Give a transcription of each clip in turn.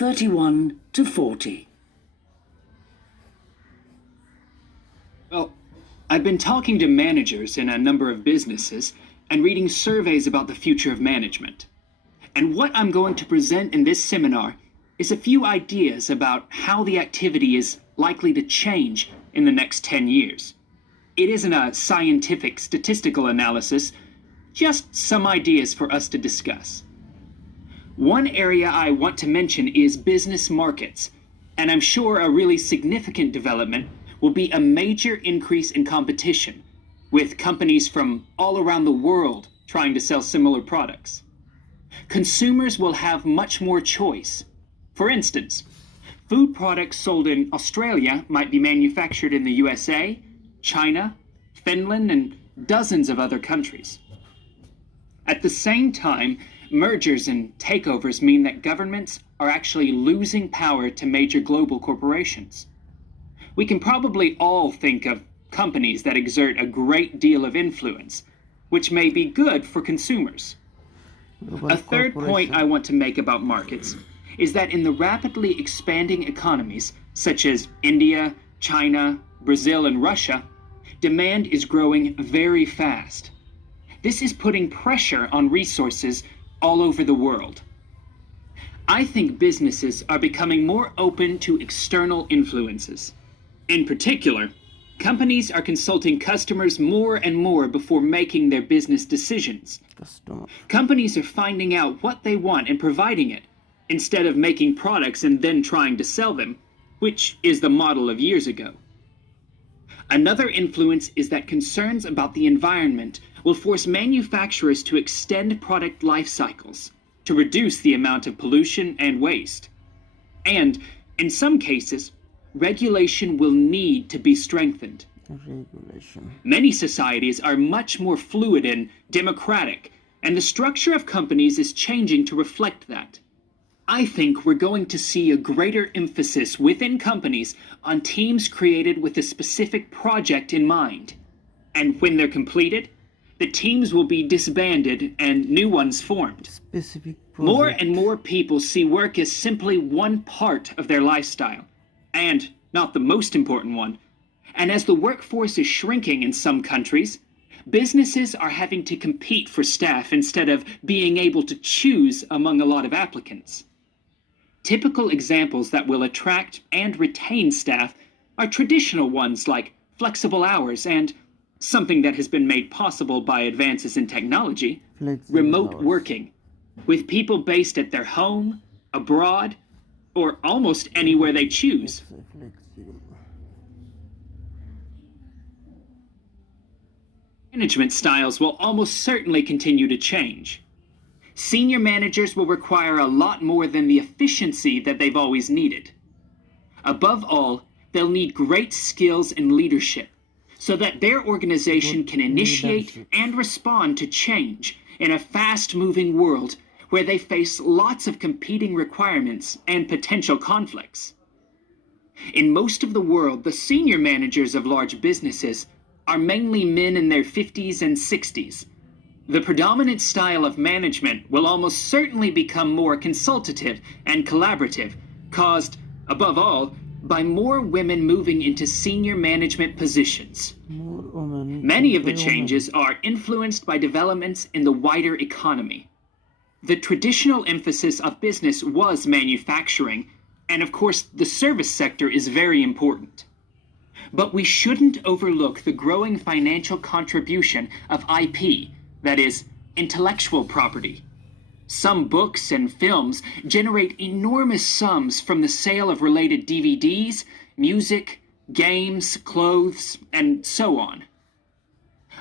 31 to 40. Well, I've been talking to managers in a number of businesses and reading surveys about the future of management. And what I'm going to present in this seminar is a few ideas about how the activity is likely to change in the next 10 years. It isn't a scientific statistical analysis, just some ideas for us to discuss. One area I want to mention is business markets, and I'm sure a really significant development will be a major increase in competition, with companies from all around the world trying to sell similar products. Consumers will have much more choice. For instance, food products sold in Australia might be manufactured in the USA, China, Finland, and dozens of other countries. At the same time, mergers and takeovers mean that governments are actually losing power to major global corporations. We can probably all think of companies that exert a great deal of influence, which may be good for consumers. A third point I want to make about markets is that in the rapidly expanding economies, such as India, China, Brazil, and Russia, demand is growing very fast. This is putting pressure on resources all over the world. I think businesses are becoming more open to external influences. In particular, companies are consulting customers more and more before making their business decisions. Companies are finding out what they want and providing it, instead of making products and then trying to sell them, which is the model of years ago. Another influence is that concerns about the environment will force manufacturers to extend product life cycles to reduce the amount of pollution and waste. And, in some cases, regulation will need to be strengthened. Many societies are much more fluid and democratic, and the structure of companies is changing to reflect that. I think we're going to see a greater emphasis within companies on teams created with a specific project in mind. And when they're completed, the teams will be disbanded and new ones formed. More and more people see work as simply one part of their lifestyle, and not the most important one. And as the workforce is shrinking in some countries, businesses are having to compete for staff instead of being able to choose among a lot of applicants. Typical examples that will attract and retain staff are traditional ones like flexible hours and something that has been made possible by advances in technology, remote working, with people based at their home, abroad, or almost anywhere they choose. Management styles will almost certainly continue to change. Senior managers will require a lot more than the efficiency that they've always needed. Above all, they'll need great skills in leadership so that their organization can initiate and respond to change in a fast-moving world where they face lots of competing requirements and potential conflicts. In most of the world, the senior managers of large businesses are mainly men in their 50s and 60s. The predominant style of management will almost certainly become more consultative and collaborative, caused, above all, by more women moving into senior management positions. Many of the changes are influenced by developments in the wider economy. The traditional emphasis of business was manufacturing, and of course the service sector is very important. But we shouldn't overlook the growing financial contribution of IP, that is, intellectual property. Some books and films generate enormous sums from the sale of related DVDs, music, games, clothes, and so on.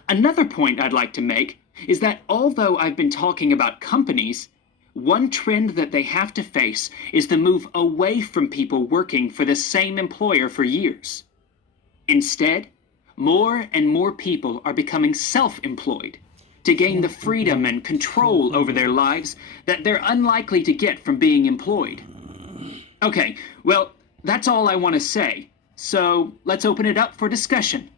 Another point I'd like to make is that although I've been talking about companies, one trend that they have to face is the move away from people working for the same employer for years. Instead, more and more people are becoming self-employed to gain the freedom and control over their lives that they're unlikely to get from being employed. Okay, well, that's all I want to say. So let's open it up for discussion.